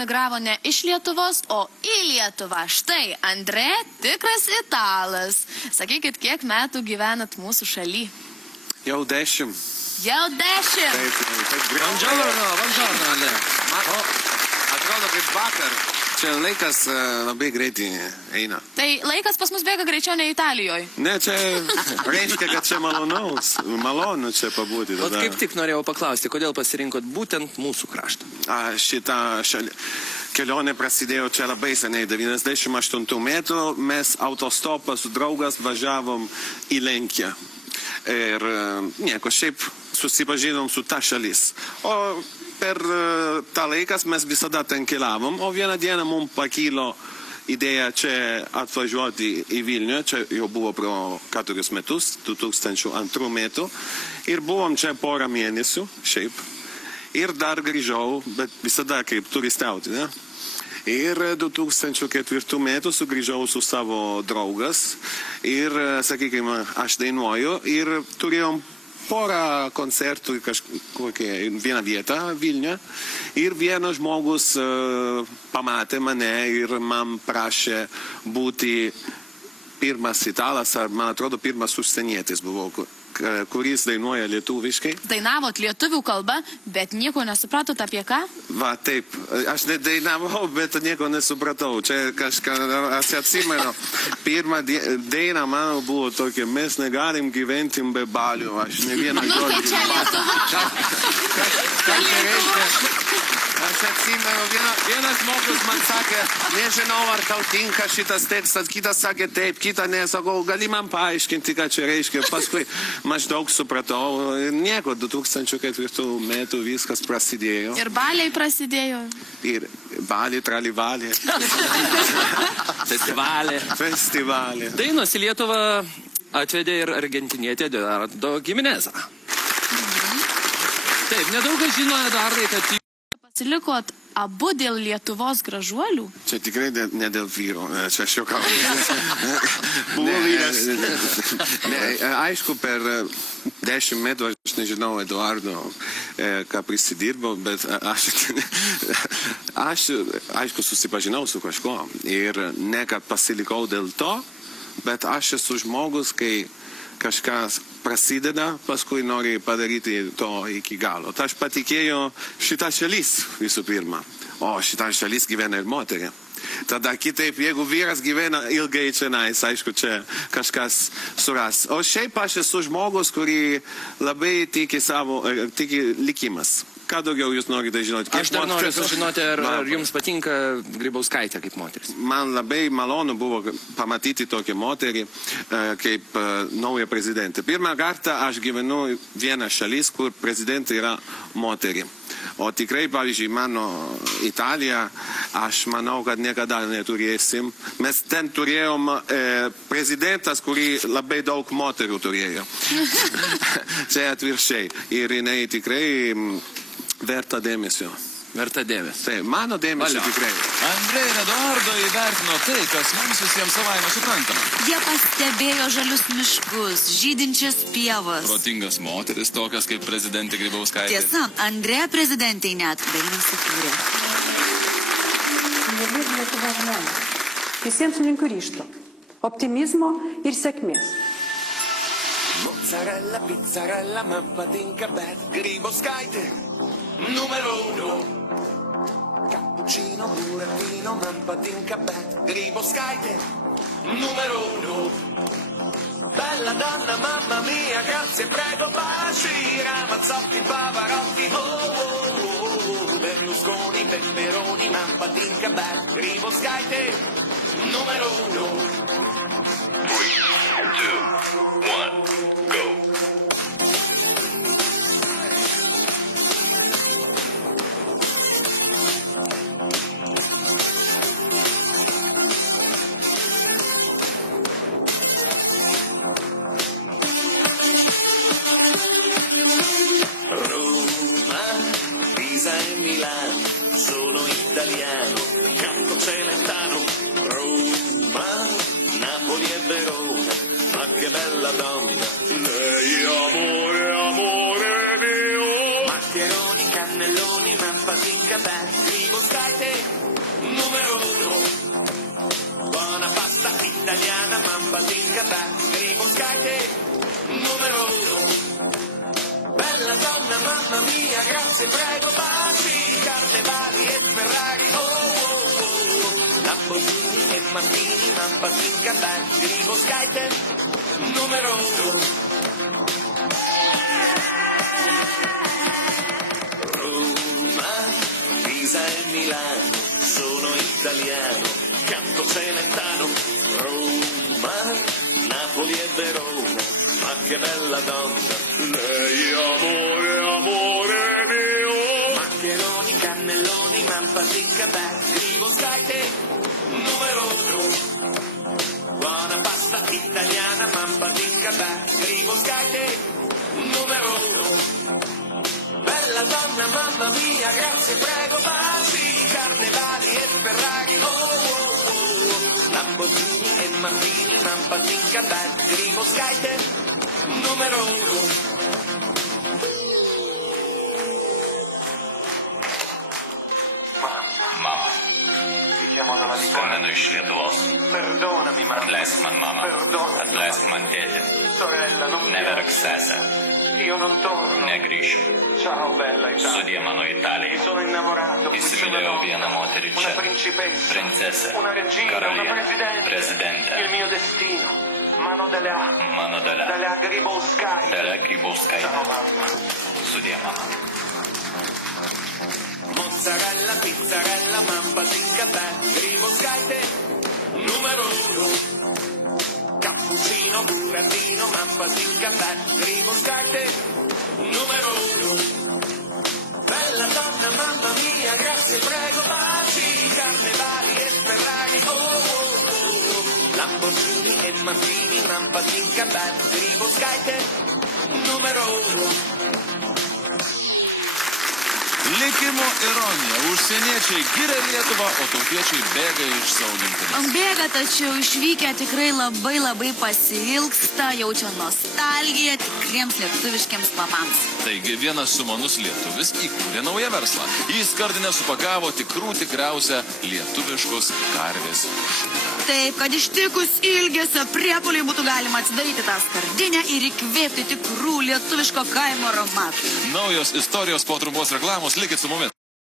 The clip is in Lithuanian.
migravo ne iš Lietuvos, o į Lietuvą. Štai, Andrė, tikras italas. Sakykit, kiek metų gyvenat mūsų šaly? Jau 10. Jau 10. Buongiorno, Andrė. Atrodo kaip vakar. Čia laikas labai greitai eina. Tai laikas pas mus bėga greičiau nei Italijoje. Ne, čia reiškia, kad čia malonu čia pabūti. Vat kaip tik norėjau paklausti, kodėl pasirinkot būtent mūsų kraštą? Šitą kelionę prasidėjo čia labai seniai, 98 metų. Mes autostopą su draugas važiavom į Lenkiją. Ir nieko, šiaip susipažinom su ta šalis. O per tą laikas mes visada ten keliavom, o vieną dieną mums pakilo idėja čia atvažiuoti į Vilnių, čia jau buvo pro 4 metus, 2002 metų, ir buvom čia porą mėnesių, šiaip, ir dar grįžau, bet visada kaip turistauti, ne? Ir 2004 metų sugrįžau su savo draugas ir, sakykime, aš dainuoju ir turėjom porą koncertų į vieną vietą Vilniuje ir vienas žmogus pamatė mane ir man prašė būti pirmas italas, ar man atrodo pirmas užsienietis buvo, kuris dainuoja lietuviškai. Dainavot lietuvių kalbą, bet nieko nesupratot apie ką? Va, taip. Aš nedainavau, bet nieko nesupratau. Čia kažką, aš atsimenu. Pirma daina mano buvo tokia, mes negalim gyventi be balių. Aš ne vieną žodį. Čia Lietuva. Ką tai reiškia? Aš atsimenu, vienas žmogus man sakė, nežinau, ar tau tinka šitas tekstas, kitas sakė taip, kita nesakau, gali man paaiškinti, ką čia reiškia. Paskui maždaug supratau, nieko, 2004 metų viskas prasidėjo. Ir baliai prasidėjo. Ir baliai, tralivalė. Festivalė. Dainos į Lietuvą atvedė ir argentinietė Eduardo Gimenezą. Taip, nedaugas žino, Eduardai, kad Pasilikot abu dėl Lietuvos gražuolių? Čia tikrai ne dėl vyro, čia aš juokau. Buvo vyras. Aišku, per 10 metų aš nežinau Eduardo, ką prisidirbau, bet aš aišku susipažinau su kažko ir ne kad pasilikau dėl to, bet aš esu žmogus, kai kažkas prasideda, paskui nori padaryti to iki galo. Tai aš patikėjau šitą šalis visų pirma. O šitą šalis gyvena ir moterį. Tada kitaip, jeigu vyras gyvena ilgai čionais, aišku, čia kažkas suras. O šiaip aš esu žmogus, kurį labai tiki likimas. Ką daugiau jūs norite žinoti? Aš dar noriu sužinoti, ar jums patinka Grybauskaitė kaip moteris. Man labai malonu buvo pamatyti tokią moterį kaip naują prezidentą. Pirmą kartą aš gyvenu vieną šalis, kur prezidentai yra moterį. O tikrai, pavyzdžiui, mano Italija, aš manau, kad niekada neturėsim. Mes ten turėjom prezidentas, kurį labai daug moterių turėjo. Čia atvirkščiai. Ir jinai tikrai verta dėmesio. Verta dėmesio. Tai mano dėmesio tikrai. Andrė ir Eduardo įvertino tai, kas mums visiems savaime suprantama. Jie pastebėjo žalius miškus, žydinčias pievas. Protingas moteris, tokias kaip prezidentė Grybauskaitė. Tiesa, Andrė prezidentai net dainą sukūrė. Gerbiami Lietuvos žmonės, visiems linkiu ryžto, optimizmo ir sėkmės. Mozzarella, pizzarella, man patinka, bet Grybauskaitė numero 1. Cappuccino, burattino, man patinka, bet Grybauskaitė numero 1. Bella donna, mamma mia, grazie, prego, baci, Ramazzotti, Pavarotti, oh, oh, oh, Berlusconi, Peperoni, man patinka, bet Grybauskaitė numero 1. 3, 2, 1, go! Roma, Pisa e Milano, sono italiano, canto celentano. Roma, Napoli e Verona, ma che bella donna, lei amore, amore mio. Maccheroni, cannelloni, man patinka, beh, Grybauskaitė Patinka, Grybauskaitė, numero 1. Bella donna, mamma mia, grazie, prego, baci, carnevali e Ferrari, Lamborghini e Martini, Patinka, Grybauskaitė, numero 1. Roma, Pisa e Milano, sono italiano, canto Celentano. Roma, Napoli e Verona, ma che bella donna, lei amore, amore mio. Maccheroni, cannelloni, Patinka, Grybauskaitė, numero 1. Buona pasta italiana, Patinka, Grybauskaitė, numero 1. Bella donna, mamma mia, grazie, prego, baci, carnevali e Ferrari, Lamborghini e Martini, Patinka, Grybauskaitė, numero 1. Mama, ti chiamo dalla skambinu iš Lietuvos. Perdonami, mamma. Atleisk man, mama. Perdonami. Atleisk man, tėti. Sorella, non Neverk, sese. Io non torno. Negrįšiu. Ciao, bella Italia. Sudie mano Mi Italija. sono innamorato. Įsimylėjau vieną moterį Una čia. principessa. Princesė. Una regina, una Karalienė. presidente. Prezidentė. Il mio destino. Mano dalia. Mano dalia. Dalia Grybauskaitė. Dalia Grybauskaitė. Ciao, mamma. Sudie, mama. Mozzarella, pizzarella, Patinka, Grybauskaitė, numero 1. Cappuccino, burattino, Patinka, Grybauskaitė, numero 1. Bella donna, mamma mia, grazie, prego, baci, carnevali e Ferrari, Lamborghini e Martini, Patinka, Grybauskaitė, numero 1. Likimo ironija. Užsieniečiai giria Lietuvą, o tautiečiai bėga iš savo gimtinės. Bėga, tačiau išvykę tikrai labai pasiilgsta, jaučia nostalgiją tikriems lietuviškiams kvapams. Taigi vienas sumanus lietuvis įkūrė naują verslą. Į skardinę supakavo tikriausią lietuviškos karvės šūdą. Taip, kad ištikus ilgesio priepuoliai būtų galima atsidaryti tą skardinę ir įkvėpti tikrų lietuviško kaimo aromatų. Naujos istorijos po trumpos reklamos, likit su mumis.